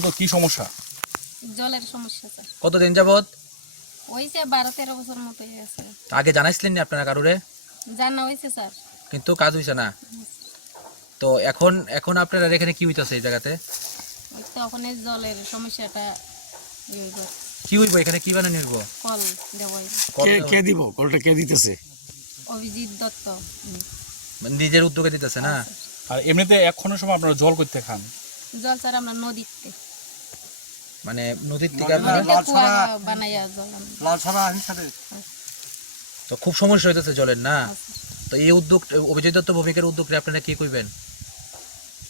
আপাতত কি সমস্যা? জলের সমস্যা স্যার। কতদিন যাবত? হয়েছে 12-13 বছর মতো হয়ে গেছে। আগে জানাইছিলেন না আপনারা কারুরে? জানা হয়েছে স্যার। কিন্তু কাজ হইছে না। তো এখন এখন আপনারা এখানে কি হইতাছে এই জায়গাতে? ওই তো ওখানে জলের সমস্যাটা হইব। কি হইব এখানে, কি বানানো হইব? কল দেওয়াই। কে দিব? কলটা কে দিতেছে? অভিজিৎ দত্ত। নিজের উদ্যোগে দিতেছে না? আর এমনিতে এখনো সময় আপনারা জল করতে খান? জল স্যার আমরা নদীতে মানে নদীর থেকে আপনারা? নদীতে কুয়া বানাইয়া জল তো খুব সমস্যা হইতেছে জলের না? আছে। তো এই উদ্যোগ, অভিজিৎ দত্ত ভূমিকার উদ্যোগে আপনারা কি কইবেন?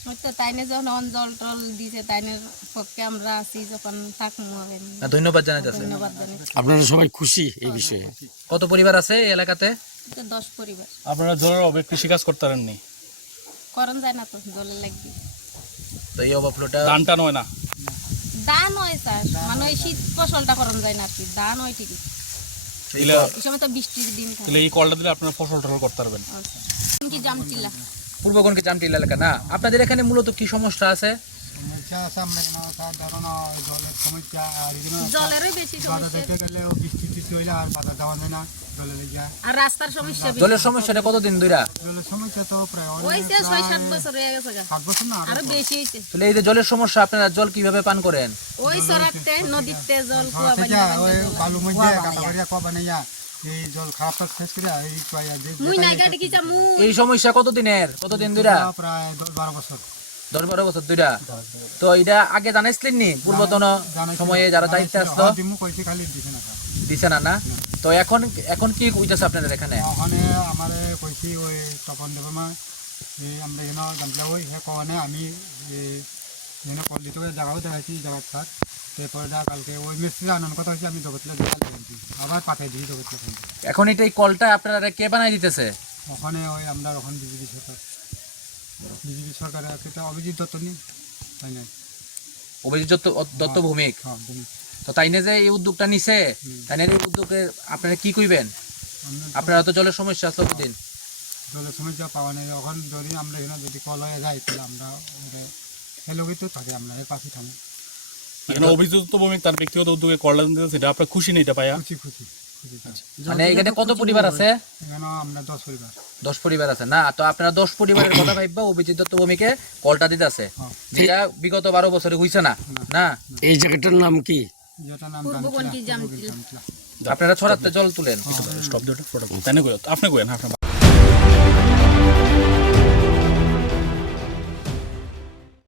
ওই তো তাইনে যখন জল টল দিছে তাইনের পক্ষে আমরা আছি যখন থাকবো না, ধন্যবাদ জানাইতেছে। ধন্যবাদ জানাই। আপনারা সবাই খুশি এই বিষয়ে? কত পরিবার আছে এই এলাকাতে? তো 10 পরিবার। আপনারা জলের অভাবে কৃষিকাজ করতে পারেননি? করন যায় না তো জলের লাগবে। তো এই ওভারফ্লোটা ধান টান হয় না? দান হয় স্যার, মানে ওই শীত ফসলটা করন যায় না আর কি, দান হয় ঠিকই। তাহলে এই সময় তো বৃষ্টির দিন থাকে। এই কলটা দিলে আপনারা ফসল টসল করতে পারবেন। আচ্ছা। কি জামচিল্লা পূর্বকনকে জামটিল এলাকা না? আপনাদের এখানে মূলত কি সমস্যা আছে? সমস্যা আছে আমরা এখানে তার ধরুন জলের সমস্যা আর এখানে জলেরই বেশি বাধা সমস্যা দিতে গেলে বৃষ্টি টিষ্টি হইলে আর বাধা দেওয়া যায় না জলের লেগে। আর রাস্তার সমস্যা বেশি। জলের সমস্যাটা কতদিন ধইরা? জলের সমস্যা তো প্রায় হইছে 6-7 বছর হয়ে গেছে গা। 7 বছর না আরো বেশি হইছে। তাহলে এই যে জলের সমস্যা, আপনারা জল কিভাবে পান করেন? ওই সরাতে নদীতে জল কুয়া থেকে বানিয়ে ওই বানিয়ে জল। বালু মধ্যে কাটাবাড়িয়া কবা বানাইয়া এই জল খারাপটা শেষ করে এই কয়া মুই নাই গাড়ি কি যা মুই। এই সমস্যা কতদিনের, কতদিন ধইরা? প্রায় 10-12 বছর 10-12 বছর ধইরা। তো এটা আগে জানাইছিলেন নি পূর্বতন সময়ে যারা দায়িত্বে আসতো? দিমু কইছি খালি দিছে না দিছে না না? তো এখন এখন কি হইতাছে আপনাদের এখানে? ওখানে আমারে কইছি ওই তপন দেবমা এই আমরা এখানে জানলা ওই হে কোনে আমি এখানে কল দিতে জায়গাও দেখাইছি জায়গা থাক তারপরে কালকে ওই মিস্ত্রি আনার কথা হচ্ছে আমি জগতলা দিয়ে আবার পাঠাই দিই জগতলা। এখন এটা এই কলটা আপনারা কে বানাই দিতেছে? ওখানে ওই আমরা ওখানে বিজেপি সরকার আছে তো অভিজিৎ দত্ত নি তাই না? অভিজিৎ দত্ত ভৌমিক। হ্যাঁ বলি তো তাইনে যে এই উদ্যোগটা নিছে, তাইনের এই উদ্যোগে আপনারা কি কইবেন? আপনারা তো জলের সমস্যা আছে প্রতিদিন। জলের সমস্যা পাওয়া নেই এখন যদি আমরা এখানে যদি কল হয়ে যাই তাহলে আমরা হেলোকে তো থাকে আমরা এর পাশে থাকি। এখানে অভিযোগ তো ভূমি তার ব্যক্তিগত উদ্যোগে কলটা দিতে সেটা আপনারা খুশি নেই এটা পাইয়া? খুশি খুশি খুশি মানে এখানে কত পরিবার আছে? এখানে আমরা 10 পরিবার 10 পরিবার আছে না? তো আপনারা 10 পরিবারের কথা ভাববা অভিজিৎ দত্ত ভূমিকে কলটা দিতে আছে, যেটা বিগত 12 বছরে হইছে না না? এই জায়গাটার নাম কি? যেটা নাম পূর্বকোণ কি জামচিল্লা। আপনারা ছড়াতে জল তুলেন। স্টপ দিও, ফটো তাই না? আপনি কইেন। আপনার